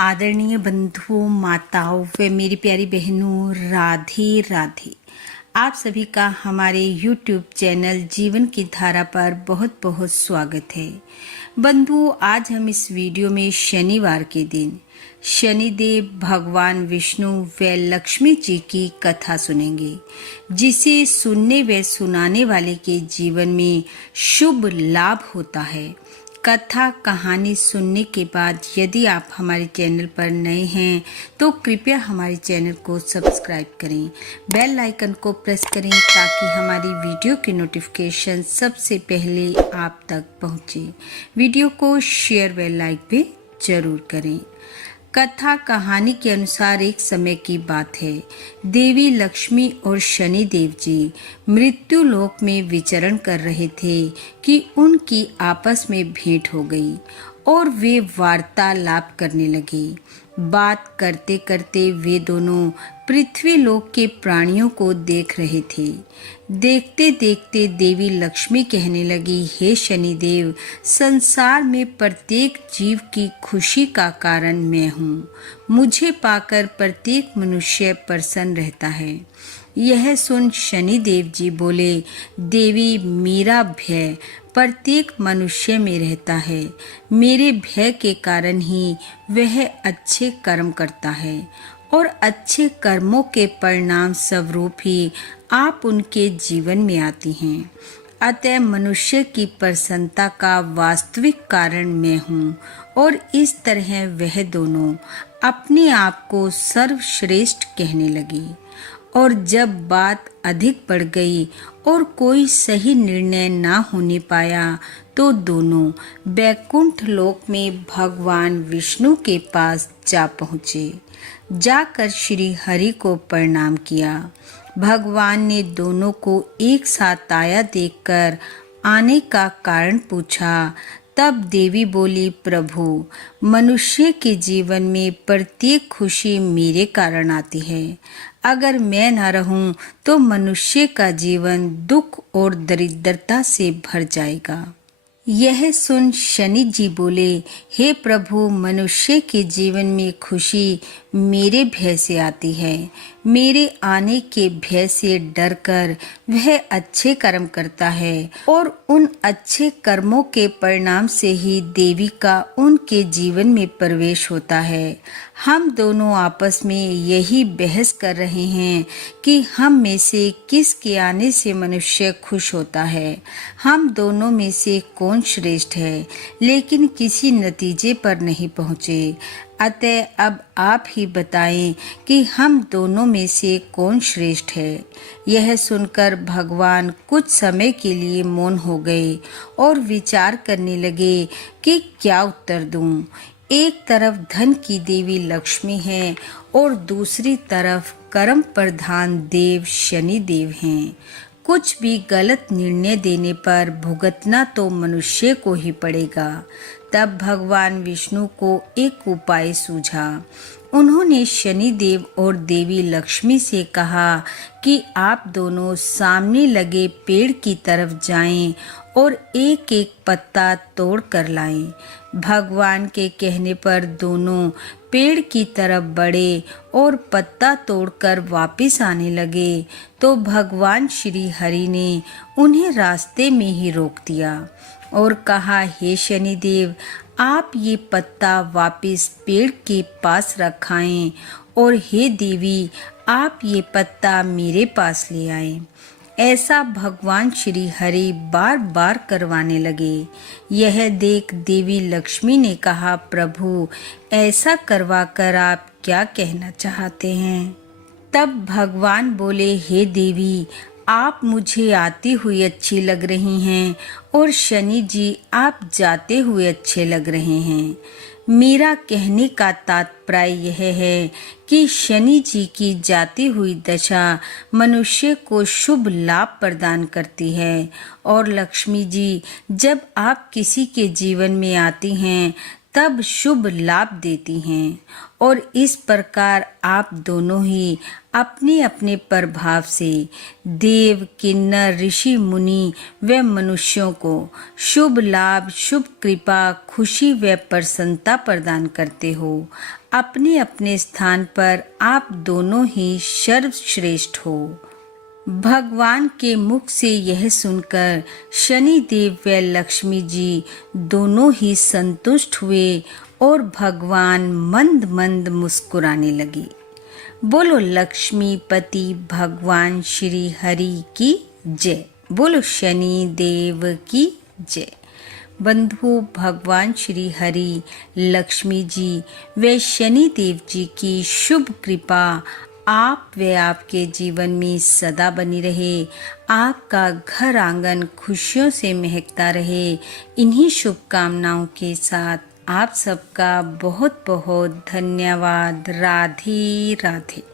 आदरणीय बंधुओं, माताओं व मेरी प्यारी बहनों, राधे राधे। आप सभी का हमारे YouTube चैनल जीवन की धारा पर बहुत बहुत स्वागत है। बंधुओं, आज हम इस वीडियो में शनिवार के दिन शनिदेव, भगवान विष्णु व लक्ष्मी जी की कथा सुनेंगे, जिसे सुनने व सुनाने वाले के जीवन में शुभ लाभ होता है। कथा कहानी सुनने के बाद यदि आप हमारे चैनल पर नए हैं तो कृपया हमारे चैनल को सब्सक्राइब करें, बेल आइकन को प्रेस करें ताकि हमारी वीडियो की नोटिफिकेशन सबसे पहले आप तक पहुंचे। वीडियो को शेयर व लाइक भी जरूर करें। कथा कहानी के अनुसार एक समय की बात है। देवी लक्ष्मी और शनि देव जी मृत्यु लोक में विचरण कर रहे थे कि उनकी आपस में भेंट हो गई और वे वार्तालाप करने लगे। बात करते करते वे दोनों पृथ्वी लोक के प्राणियों को देख रहे थे। देखते देखते देवी लक्ष्मी कहने लगी, हे शनिदेव, संसार में प्रत्येक जीव की खुशी का कारण मैं हूँ। मुझे पाकर प्रत्येक मनुष्य प्रसन्न रहता है। यह सुन शनिदेव जी बोले, देवी, मेरा भय प्रत्येक मनुष्य में रहता है। मेरे भय के कारण ही वह अच्छे कर्म करता है और अच्छे कर्मों के परिणाम स्वरूप ही आप उनके जीवन में आती हैं। अतः मनुष्य की प्रसन्नता का वास्तविक कारण मैं हूँ। और इस तरह वह दोनों अपने आप को सर्वश्रेष्ठ कहने लगी। और जब बात अधिक बढ़ गई और कोई सही निर्णय ना होने पाया तो दोनों बैकुंठ लोक में भगवान विष्णु के पास जा पहुँचे। जाकर श्री हरि को प्रणाम किया। भगवान ने दोनों को एक साथ आया देखकर आने का कारण पूछा। तब देवी बोली, प्रभु, मनुष्य के जीवन में प्रत्येक खुशी मेरे कारण आती है। अगर मैं न रहूं तो मनुष्य का जीवन दुख और दरिद्रता से भर जाएगा। यह सुन शनि जी बोले, हे प्रभु, मनुष्य के जीवन में खुशी मेरे भय से आती है। मेरे आने के भय से डरकर वह अच्छे कर्म करता है और उन अच्छे कर्मों के परिणाम से ही देवी का उनके जीवन में प्रवेश होता है। हम दोनों आपस में यही बहस कर रहे हैं कि हम में से किसके आने से मनुष्य खुश होता है। हम दोनों में से कौन श्रेष्ठ है, लेकिन किसी नतीजे पर नहीं पहुँचे। अतः अब आप ही बताएं कि हम दोनों में से कौन श्रेष्ठ है। यह सुनकर भगवान कुछ समय के लिए मौन हो गए और विचार करने लगे कि क्या उत्तर दूं। एक तरफ धन की देवी लक्ष्मी है और दूसरी तरफ कर्म प्रधान देव शनि देव हैं। कुछ भी गलत निर्णय देने पर भुगतना तो मनुष्य को ही पड़ेगा। तब भगवान विष्णु को एक उपाय सूझा। उन्होंने शनि देव और देवी लक्ष्मी से कहा कि आप दोनों सामने लगे पेड़ की तरफ जाएं और एक एक पत्ता तोड़ कर लाएं। भगवान के कहने पर दोनों पेड़ की तरफ बढ़े और पत्ता तोड़कर वापस आने लगे तो भगवान श्री हरि ने उन्हें रास्ते में ही रोक दिया और कहा, हे शनिदेव, आप ये पत्ता वापस पेड़ के पास रखाएं और हे देवी, आप ये पत्ता मेरे पास ले आएं। ऐसा भगवान श्री हरि बार बार करवाने लगे। यह देख देवी लक्ष्मी ने कहा, प्रभु, ऐसा करवा कर आप क्या कहना चाहते हैं। तब भगवान बोले, हे देवी, आप मुझे आती हुई अच्छी लग रही हैं और शनि जी आप जाते हुए अच्छे लग रहे हैं। मेरा कहने का तात्पर्य यह है कि शनि जी की जाती हुई दशा मनुष्य को शुभ लाभ प्रदान करती है और लक्ष्मी जी जब आप किसी के जीवन में आती हैं तब शुभ लाभ देती हैं और इस प्रकार आप दोनों ही अपने अपने प्रभाव से देव, किन्नर, ऋषि, मुनि व मनुष्यों को शुभ लाभ, शुभ कृपा, खुशी व प्रसन्नता प्रदान करते हो। अपने अपने स्थान पर आप दोनों ही सर्वश्रेष्ठ हो। भगवान के मुख से यह सुनकर शनि देव व लक्ष्मी जी दोनों ही संतुष्ट हुए और भगवान मंद मंद मुस्कुराने लगे। बोलो लक्ष्मीपति भगवान श्री हरि की जय। बोलो शनि देव की जय। बंधु, भगवान श्री हरि, लक्ष्मी जी व शनि देव जी की शुभ कृपा आप व आपके जीवन में सदा बनी रहे। आपका घर आंगन खुशियों से महकता रहे। इन्हीं शुभकामनाओं के साथ आप सबका बहुत बहुत धन्यवाद। राधे राधे।